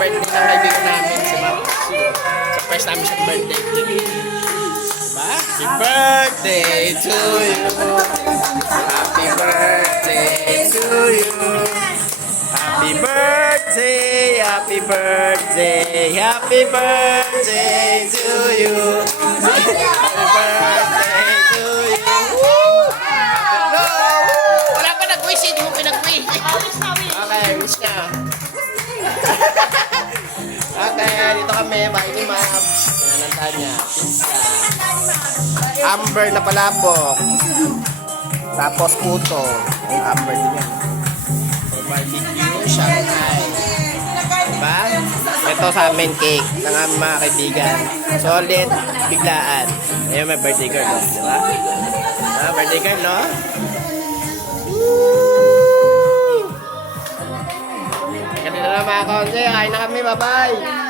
birthday ng kaibigan namin si Maxi. Surprise namin siya birthday. Diba? Happy birthday to you. Happy birthday to you. Happy birthday, happy birthday, happy birthday to you. Happy birthday to you. No! Wala pa nag-wish, hindi mo pinag-wish. Okay, wish na. Okay, dito kami, bahay ni Mabs. Yan ang tanya. Pizza. Amber na palabok. Tapos puto. Amber din yan. Barbecue, Shanghai. Diba? Ito sa amin cake ng aming mga kaibigan. Solid, biglaan. Ayun, may birthday girl, no? Diba? Ah, birthday girl, no? Woo! Ganito na mga konse. Kain na kami. Bye-bye!